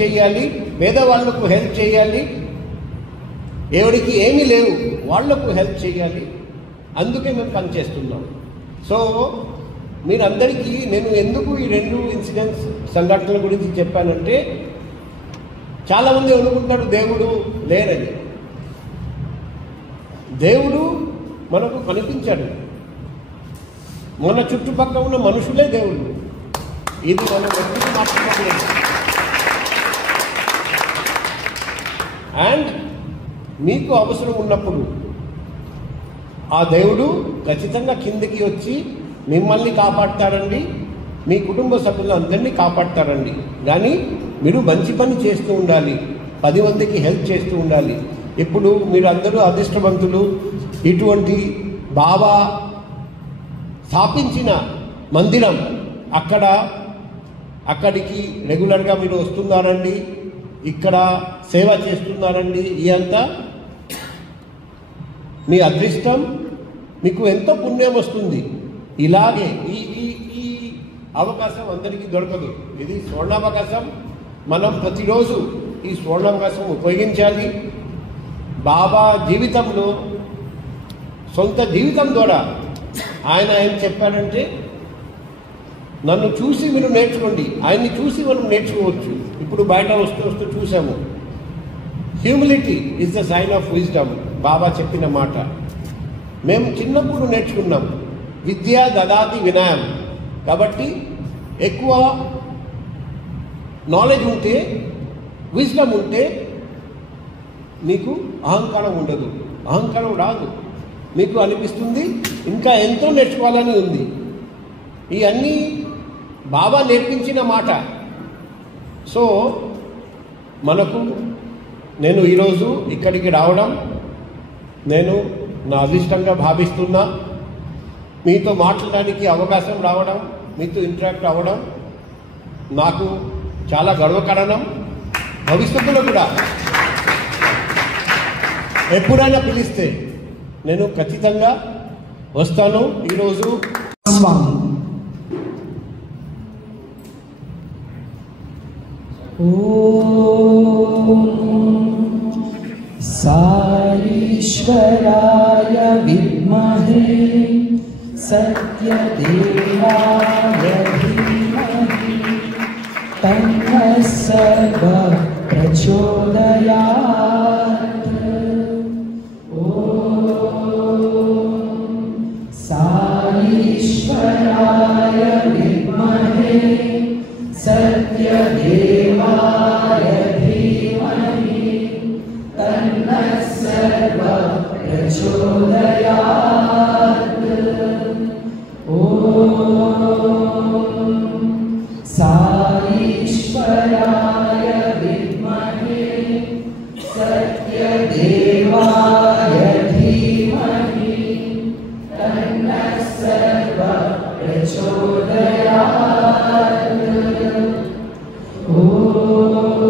చేయాలి, పేదవాళ్లకు హెల్ప్ చేయాలి, ఎవరికి ఏమీ లేవు వాళ్లకు హెల్ప్ చేయాలి. అందుకే మేము పనిచేస్తున్నాం. సో మీరందరికీ నేను ఎందుకు ఈ 2 ఇన్సిడెంట్స్ సంఘటనల గురించి చెప్పానంటే, చాలామంది అనుకుంటారు దేవుడు లేరని. దేవుడు మనకు కనిపించాడు. మన చుట్టుపక్కల ఉన్న మనుషులే దేవుడు. ఇది మనం ఎప్పుడు మాట్లాడలేదు. అండ్ మీకు అవసరం ఉన్నప్పుడు ఆ దేవుడు ఖచ్చితంగా కిందకి వచ్చి మిమ్మల్ని కాపాడతారండి, మీ కుటుంబ సభ్యులందరినీ కాపాడతారండి. కానీ మీరు మంచి పని చేస్తూ ఉండాలి, 10 మందికి హెల్ప్ చేస్తూ ఉండాలి. ఇప్పుడు మీరు అందరూ అదృష్టవంతులు. ఇటువంటి బాబా స్థాపించిన మందిరం అక్కడికి రెగ్యులర్గా మీరు వస్తున్నారండి, ఇక్కడ సేవ చేస్తున్నారండి. ఇదంతా మీ అదృష్టం, మీకు ఎంతో పుణ్యం వస్తుంది. ఇలాగే ఈ అవకాశం అందరికీ దొరకదు. ఇది స్వర్ణావకాశం. మనం ప్రతిరోజు ఈ స్వర్ణావకాశం ఉపయోగించాలి. బాబా జీవితంలో సొంత జీవితం ద్వారా ఆయన ఏం చెప్పాడంటే, నన్ను చూసి మీరు నేర్చుకోండి. ఆయన్ని చూసి మనం నేర్చుకోవచ్చు. ఇప్పుడు బయట వస్తూ చూసాము. Humility is the sign of wisdom, Baba చెప్పిన మాట. మేము చిన్నప్పుడు నేర్చుకున్నాం, విద్య దదాతి వినయం. కాబట్టి ఎక్కువ నాలెడ్జ్ ఉంటే, విజ్డమ్ ఉంటే నీకు అహంకారం ఉండదు, అహంకారం రాదు. మీకు అనిపిస్తుంది ఇంకా ఎంతో నేర్చుకోవాలని ఉంది. ఇవన్నీ బాబా నేర్పించిన మాట. సో నేను ఈరోజు ఇక్కడికి రావడం నేను నా అదృష్టంగా భావిస్తున్నా. మీతో మాట్లాడడానికి అవకాశం రావడం, మీతో ఇంటరాక్ట్ అవ్వడం నాకు చాలా గర్వకారణం. భవిష్యత్తులో కూడా ఎప్పుడైనా పిలిస్తే నేను ఖచ్చితంగా వస్తాను. ఈరోజు స్వామి ఓం సారీశ్వరాయ విద్మహే సత్యదేవాయ ధీమహి తన్నః సర్వః ప్రచోదయాత్. ఓం సారీశ్వరాయ విద్మహే సత్యదేవాయ ధీమహి తన్నః సర్వః ప్రచోదయాత్. ఓం సారీశ్వరాయ విద్మహే సత్యదేవాయ ధీమహి తన్నః సర్వః ప్రచోదయాత్. ఓం